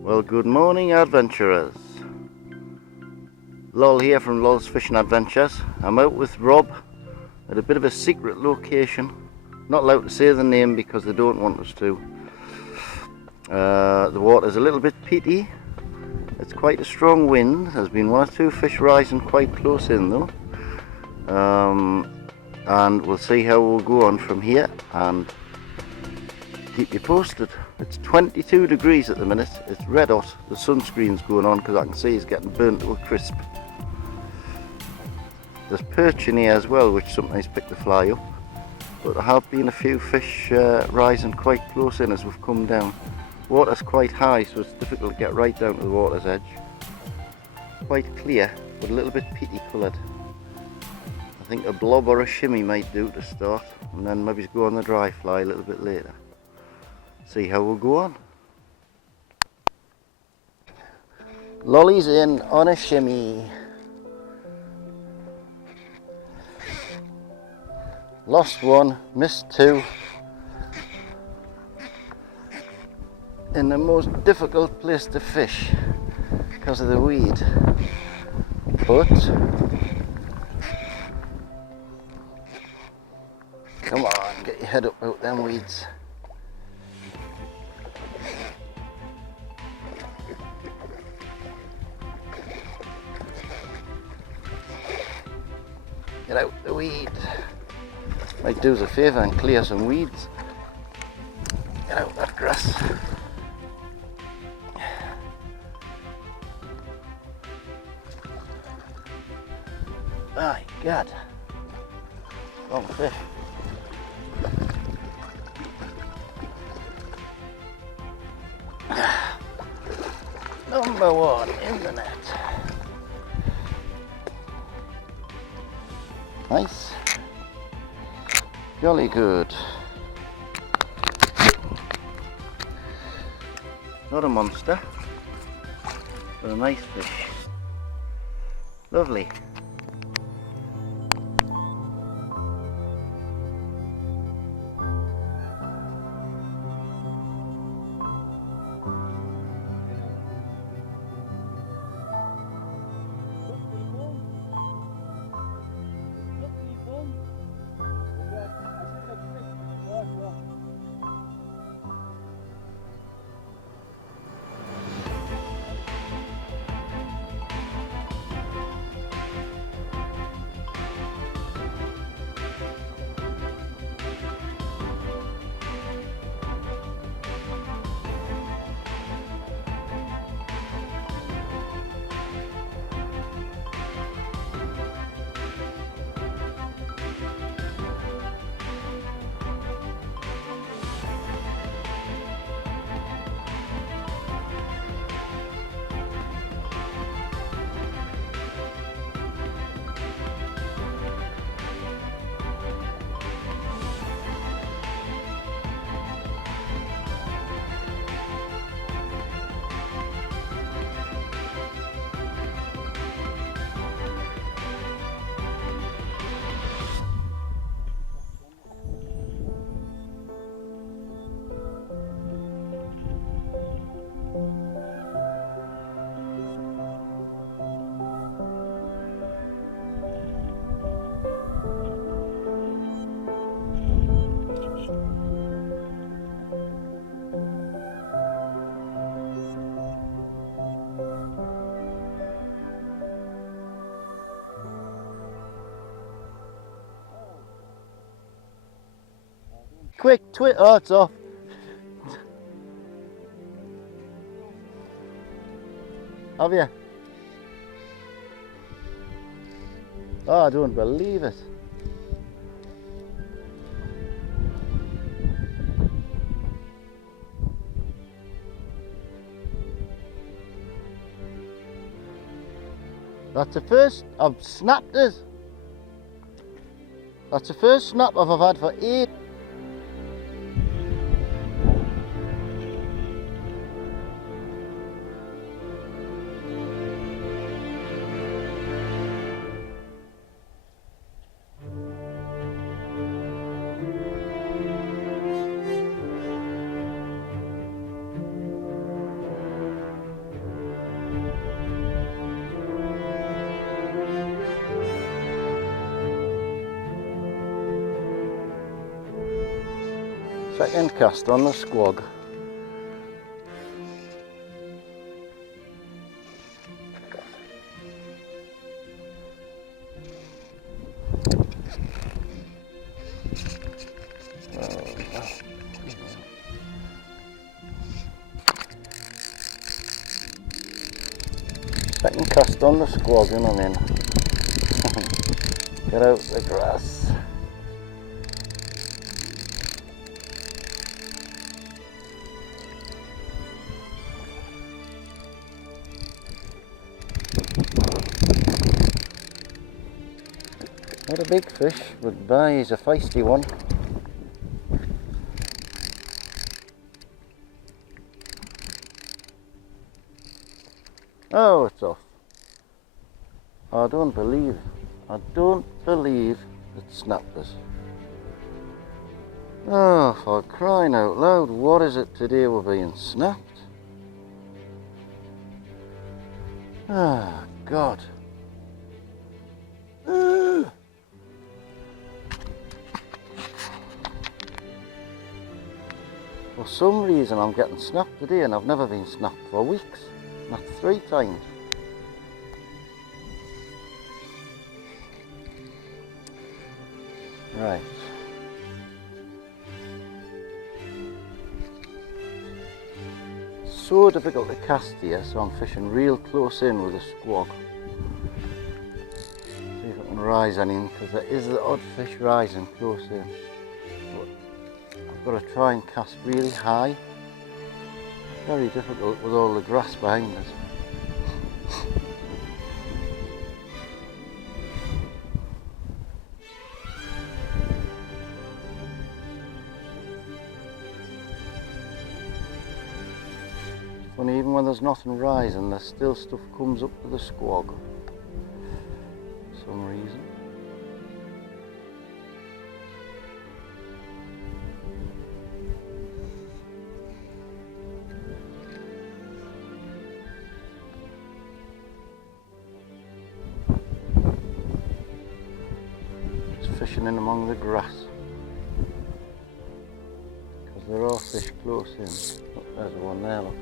Well, good morning, adventurers. Lol here from Lol's Fishing Adventures. I'm out with Rob at a bit of a secret location. Not allowed to say the name because they don't want us to. The water's a little bit peaty. It's quite a strong wind. There's been one or two fish rising quite close in though. And we'll see how we'll go on from here and keep you posted. It's 22 degrees at the minute. It's red hot. The sunscreen's going on because I can see it's getting burnt to a crisp. There's perch in here as well, which sometimes pick the fly up. But there have been a few fish rising quite close in as we've come down. Water's quite high, so it's difficult to get right down to the water's edge. Quite clear, but a little bit peaty coloured. I think a blob or a shimmy might do to start, and then maybe go on the dry fly a little bit later. See how we'll go on. Lolly's in on a shimmy. Lost one, missed two. In the most difficult place to fish because of the weed. But come on, get your head up out them weeds. Get out the weed. Might do us a favour and clear some weeds. Get out that grass. My God. Wrong fish. Number one in the net. Nice. Jolly good. Not a monster, but a nice fish. Lovely. Quick, oh, it's off. Have you? Oh, I don't believe it. That's the first I've snapped it. That's the first snap I've had for 8. Second cast on the squog. Second cast on the squog and I'm in. Get out the grass. Not a big fish, but he's a feisty one. Oh, it's off. I don't believe it snapped us. Oh, for crying out loud, what is it today we're being snapped? Ah, God. For some reason I'm getting snapped today and I've never been snapped for weeks. Not 3 times. Right. So difficult to cast here, so I'm fishing real close in with a squog. See if I can rise any, because there is the odd fish rising close in. But I've got to try and cast really high. Very difficult with all the grass behind us. Funny, even when there's nothing rising, there's still stuff comes up to the squog for some reason. Fishing in among the grass because there are fish close in. Oh, there's one there, look.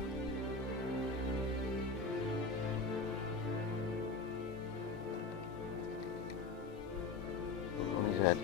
On his head.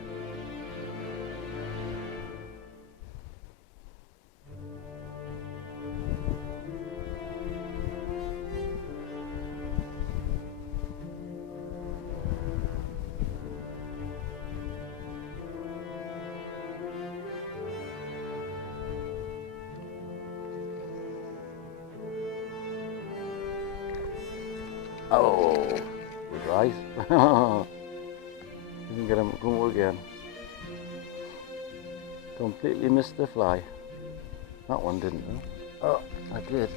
Oh, good rise. Didn't get him to come again. Completely missed the fly. That one didn't though. Oh, I did.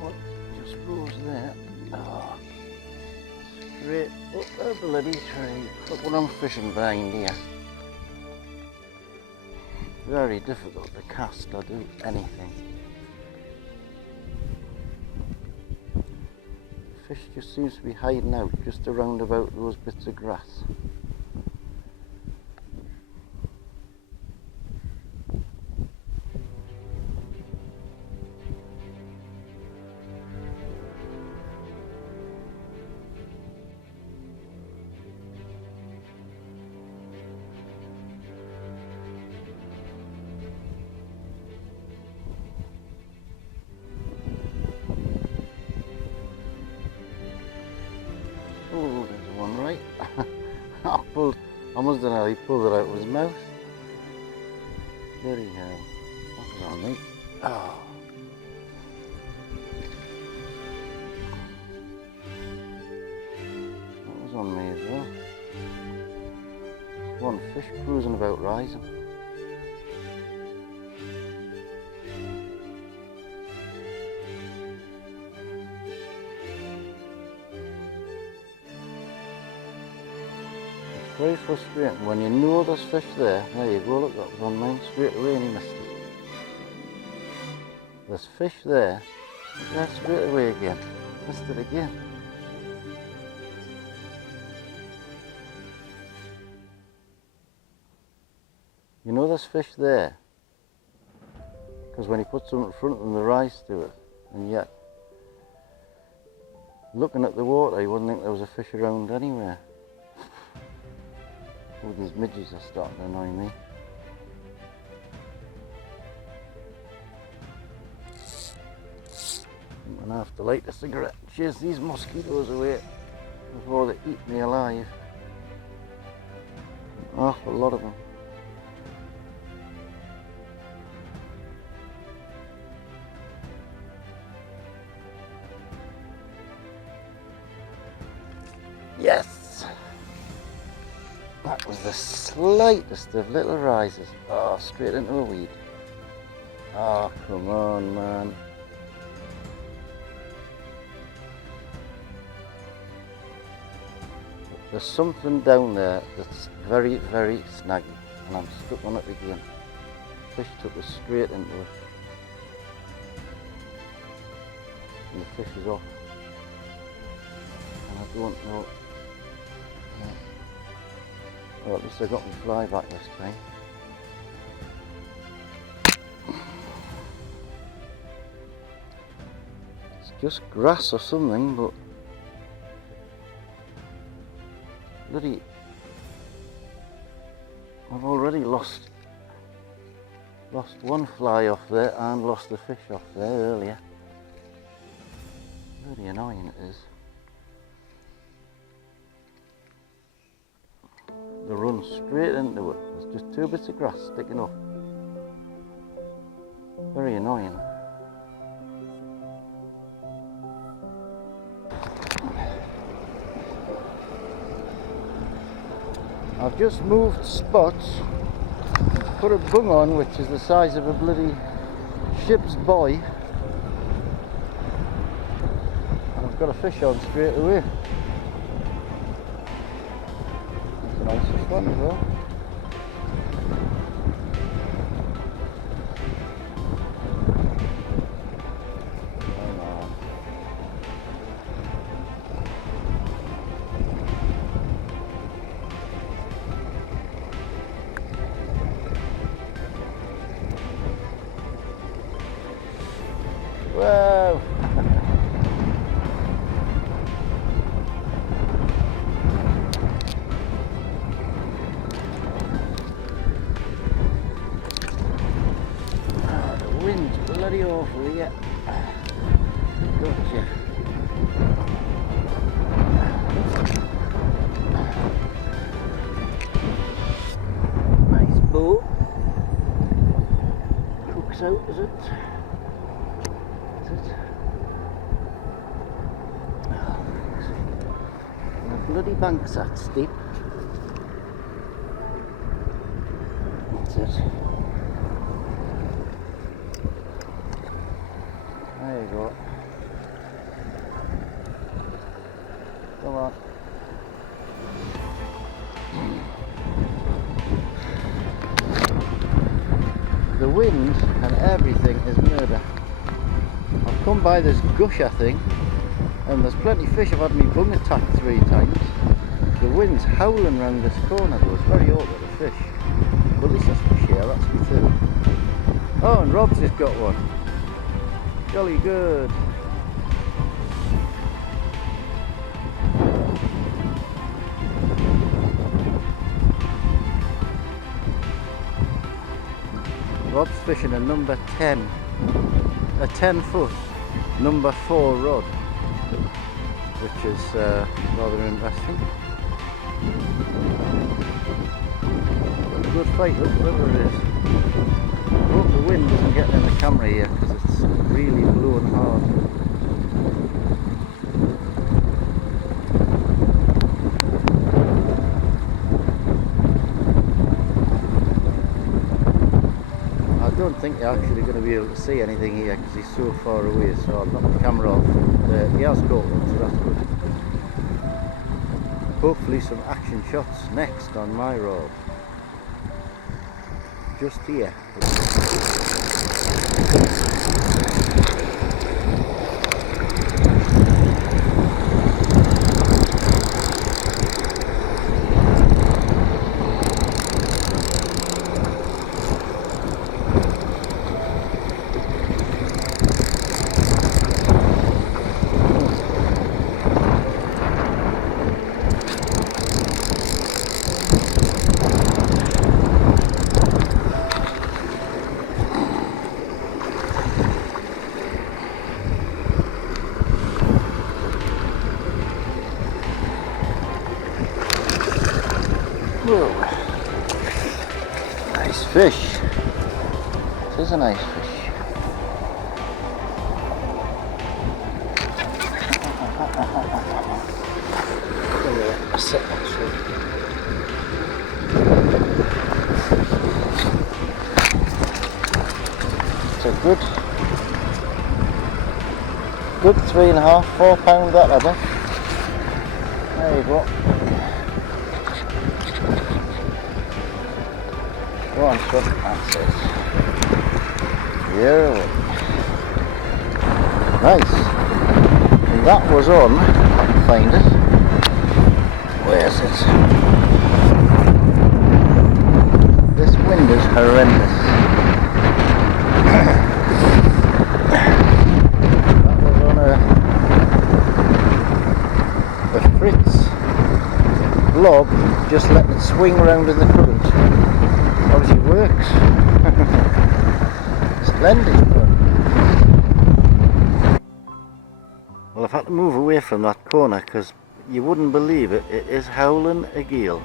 What just rose there? Oh. Straight up the bloody tree. Look what I'm fishing behind here. Very difficult to cast or do anything. The fish just seems to be hiding out just around about those bits of grass. Oh, there's one right. I must have nearly pulled it out of his mouth. There he goes. That was on me. Oh. That was on me as well. One fish cruising about rising. Very frustrating when you know there's fish there. There you go, look, that was on mine straight away and he missed it. There's fish there. There straight away again. Missed it again. You know there's fish there. Because when you put something in front of them, they rise to it. And yet, looking at the water, you wouldn't think there was a fish around anywhere. All these midges are starting to annoy me. I'm going to have to light a cigarette and chase these mosquitoes away before they eat me alive. An awful lot of them. Yes! That was the slightest of little rises. Oh, straight into a weed. Oh, come on, man. There's something down there that's very, very snaggy, and I'm stuck on it again. Fish took us straight into it. And the fish is off. And I don't know. Well, at least I got my fly back this time. It's just grass or something, but bloody, I've already lost one fly off there and lost the fish off there earlier. Very annoying it is. They run straight into it. There's just two bits of grass sticking up. Very annoying. I've just moved spots, put a bung on which is the size of a bloody ship's buoy, and I've got a fish on straight away. It's a nice fish one as well. Whoa! Oh, the wind's bloody awful here. Gotcha. Nice boat. Hooks out, is it? The bloody bank's that steep. That's it. There you go. Come on. The wind and everything is murder. I've come by this gusher thing, and there's plenty of fish. I've had my bung attacked 3 times. The wind's howling round this corner though, it's very awkward to fish. But at least there's fish here, that's me too. Oh, and Rob's just got one. Jolly good. Rob's fishing a number 10, a 10-foot number 4 rod, which is rather interesting. Good fight, look, whatever it is. I hope the wind isn't getting in the camera here because it's really blowing hard. I don't think you're actually going to be able to see anything here because he's so far away, so I've knocked the camera off. He has caught one, so that's good. Hopefully some action shots next on my rod. Just here. fish. It is a nice fish. It's a good 3.5, 4 pound that I think. There you go. Go on, son. That's it. Yeah. Nice. And that was on. I can find it. Where is it? This wind is horrendous. That was on a Fritz blob, just let it swing around in the current. Obviously works. Splendid. Well, I've had to move away from that corner because you wouldn't believe it, it is howling a gale.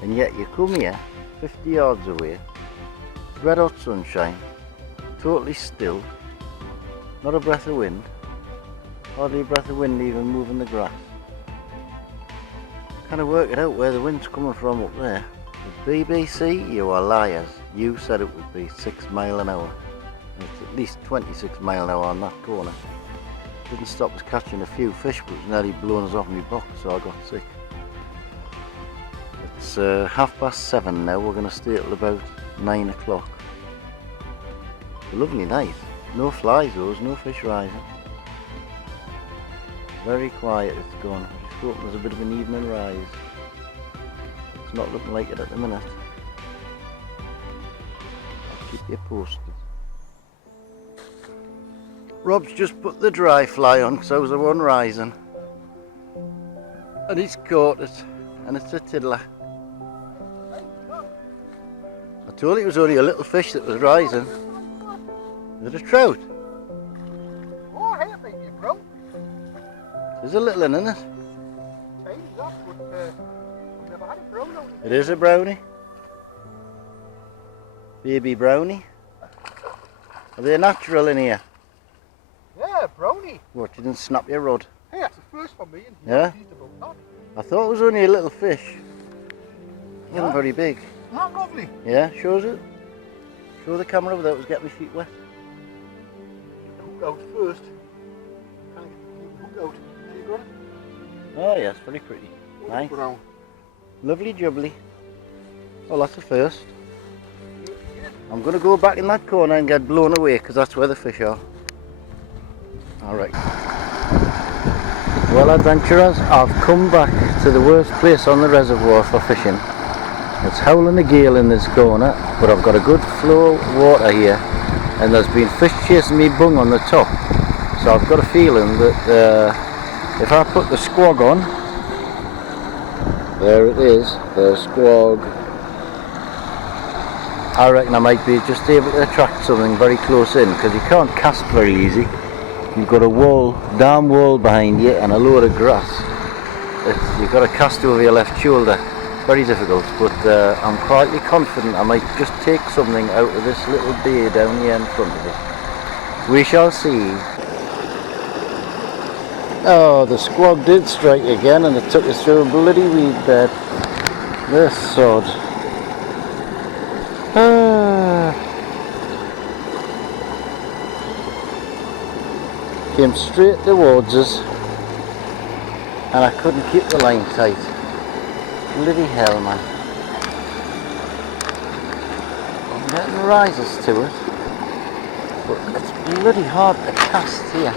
And yet you come here, 50 yards away, red hot sunshine, totally still, not a breath of wind, hardly a breath of wind even moving the grass. Kind of work it out where the wind's coming from up there. The BBC, you are liars. You said it would be 6 miles an hour. And it's at least 26 miles an hour on that corner. Didn't stop us catching a few fish, but it's nearly blown us off my box, so I got sick. It's 7:30 now. We're going to stay till about 9 o'clock. It's a lovely night. No flies though, no fish rising. Very quiet it's gone. I just hope there's a bit of an evening rise. It's not looking like it at the minute. I'll keep you posted. Rob's just put the dry fly on because I was the one rising. And he's caught it. And it's a tiddler. I told you it was only a little fish that was rising. Is it a trout? Oh, hey, I think you broke. There's a little one in it. Changed up, but I've never had a brown on it. It is a brownie. Baby brownie. Are they natural in here? Yeah, brownie. What, you didn't snap your rod? Hey, that's the first for me. And Yeah? I thought it was only a little fish. It wasn't very big. Isn't that lovely? Yeah, shows it. Show the camera without us getting my feet wet. Hook out first. Can I get the hook out? There you got it. Oh yes, very pretty. Nice. Brown. Lovely jubbly. Well, that's the first. I'm going to go back in that corner and get blown away because that's where the fish are. Alright. Well, adventurers, I've come back to the worst place on the reservoir for fishing. It's howling a gale in this corner, but I've got a good flow of water here, and there's been fish chasing me bung on the top. So I've got a feeling that if I put the squog on, there it is, the squog, I reckon I might be just able to attract something very close in, because you can't cast very easy. You've got a wall, dam wall behind you and a load of grass. You've got to cast over your left shoulder. Very difficult, but I'm quietly confident I might just take something out of this little bay down here in front of us. We shall see. Oh, the squog did strike again and it took us through a bloody weed bed. The sod. Came straight towards us and I couldn't keep the line tight. Bloody hell, man. I'm getting rises to it, but it's bloody hard to cast here.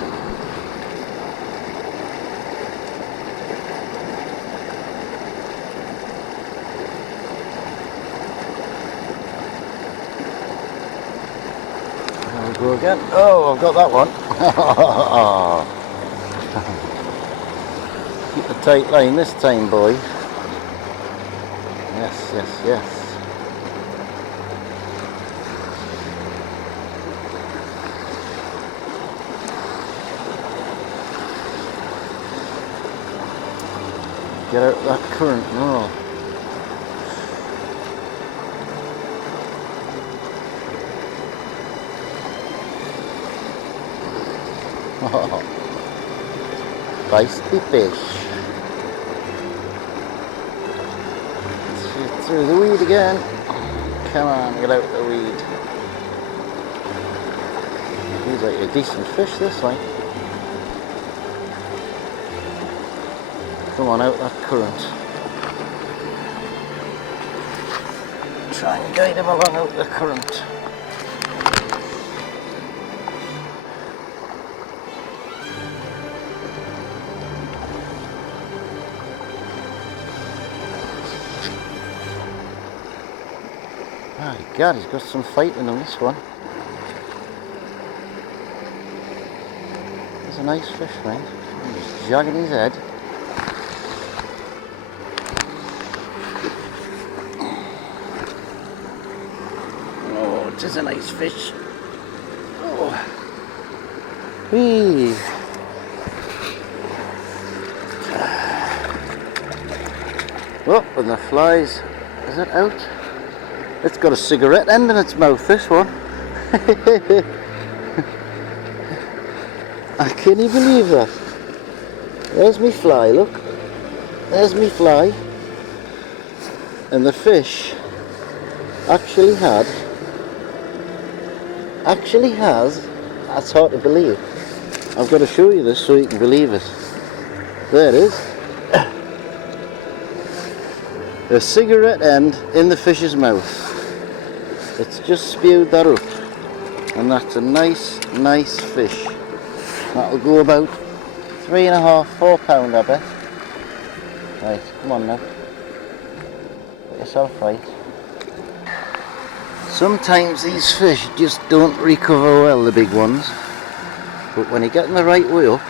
There we go again. Oh, I've got that one. Keep the tight line this time, boy. Yes, yes, yes. Get out of that current. No. feisty fish. Through the weed again. Come on, get out the weed. Seems like a decent fish this way. Come on, out that current. Try and guide him along out the current. My God, he's got some fight in him, this one. He's a nice fish, man. He's jogging his head. Oh, it is a nice fish. Oh. Whee. Oh, and the flies. Is it out? It's got a cigarette end in its mouth, this one. I can't even believe that. There's me fly, look. There's me fly. And the fish actually has, that's hard to believe. I've got to show you this so you can believe it. There it is. A cigarette end in the fish's mouth. It's just spewed that up, and that's a nice fish. That'll go about 3.5, 4 pound, I bet. Right, come on now. Get yourself right. Sometimes these fish just don't recover well, the big ones. But when you get them the right way up,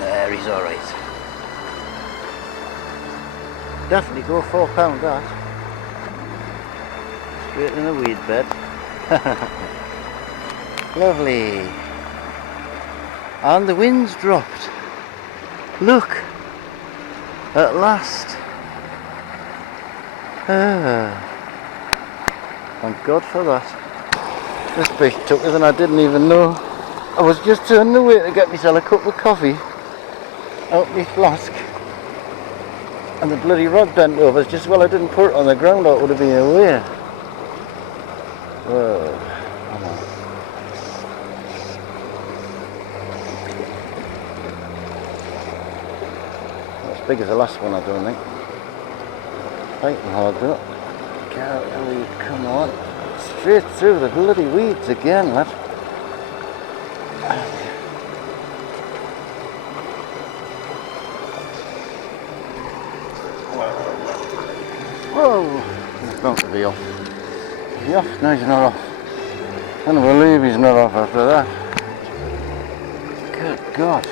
there, he's alright. Definitely go 4 pound that. Straight in the weed bed. Lovely. And the wind's dropped. Look. At last. Thank God for that. This fish took us and I didn't even know. I was just turning away to get myself a cup of coffee out my flask. And the bloody rod bent over. It's just, well, I didn't put it on the ground or it would have been away. Whoa. Come on. Not as big as the last one, I don't think. Fighting hard though. Golly, come on. Straight through the bloody weeds again, lad. Whoa! He's bound to be off. Is he off? No, he's not off. I can't believe he's not off after that. Good God.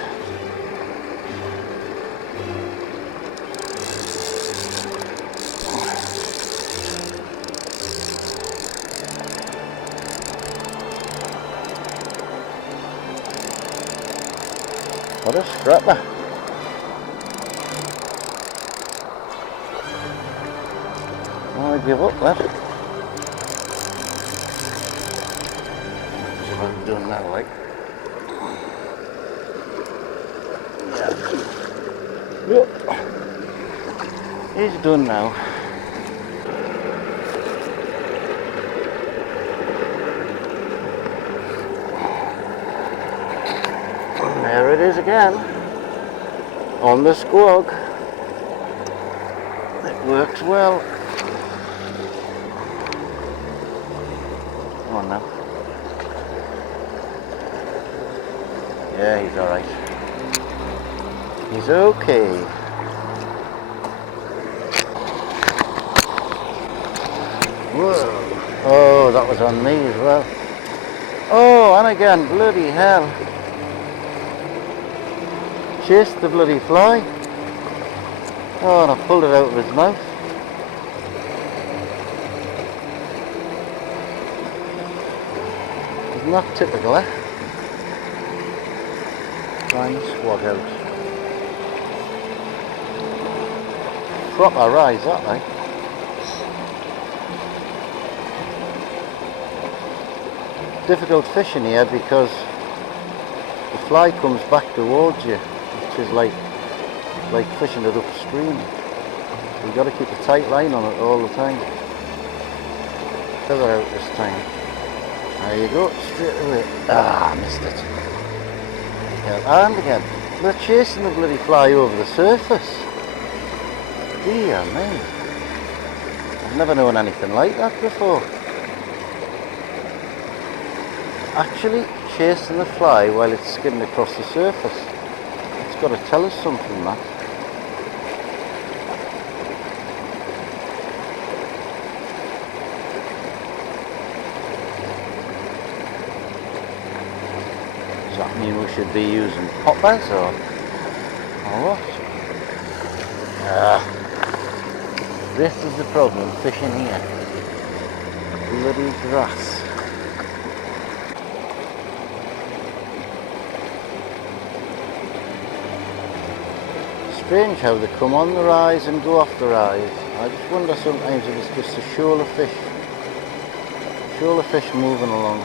What a scrapper. I give up, lad. That's what I'm doing now, like. Yeah. He's done now. And there it is again. On the squog. It works well. Come on now. Yeah, he's alright. He's okay. Whoa. Oh, that was on me as well. Oh, and again, bloody hell. Chased the bloody fly. Oh, and I pulled it out of his mouth. Not typical, eh? Trying to squog out. Proper rise, aren't they? Difficult fishing here because the fly comes back towards you, which is like fishing it upstream. So you've got to keep a tight line on it all the time. Feather out this time. There you go, straight away. Ah, missed it. And again. They're chasing the bloody fly over the surface. Dear me. I've never known anything like that before. Actually chasing the fly while it's skimming across the surface. It's got to tell us something, that. Does that mean we should be using poppers or what? This is the problem fishing here. Bloody grass. Strange how they come on the rise and go off the rise. I just wonder sometimes if it's just a shoal of fish. Shoal of fish moving along.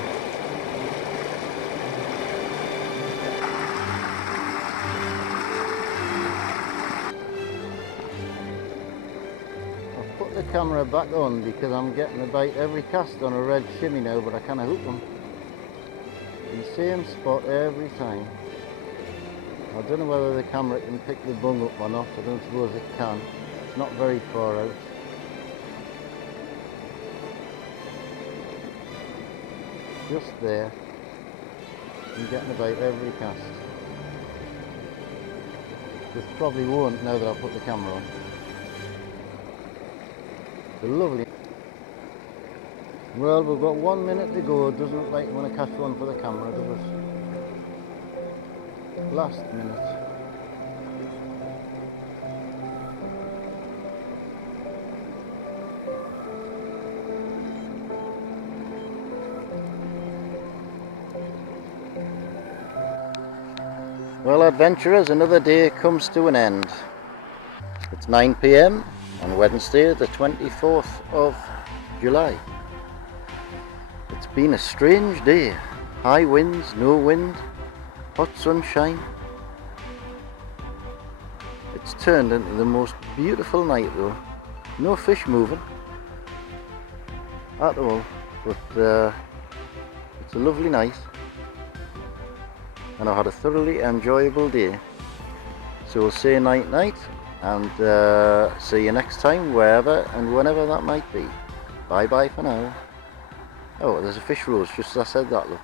The camera back on because I'm getting a bite every cast on a red shimmy now, but I can't hook them in the same spot every time. I don't know whether the camera can pick the bung up or not. I don't suppose it can. It's not very far out. Just there. I'm getting a bite every cast. It probably won't now that I've put the camera on. Lovely. Well, we've got 1 minute to go. It doesn't look like you want to catch one for the camera, does it? Last minute. Well, adventurers, another day comes to an end. It's 9 PM. on Wednesday the 24th of July. It's been a strange day. High winds, no wind, hot sunshine. It's turned into the most beautiful night though. No fish moving at all, but it's a lovely night and I had a thoroughly enjoyable day. So we'll say night night and see you next time, wherever and whenever that might be. Bye bye for now. Oh, there's a fish rose just as I said that, look.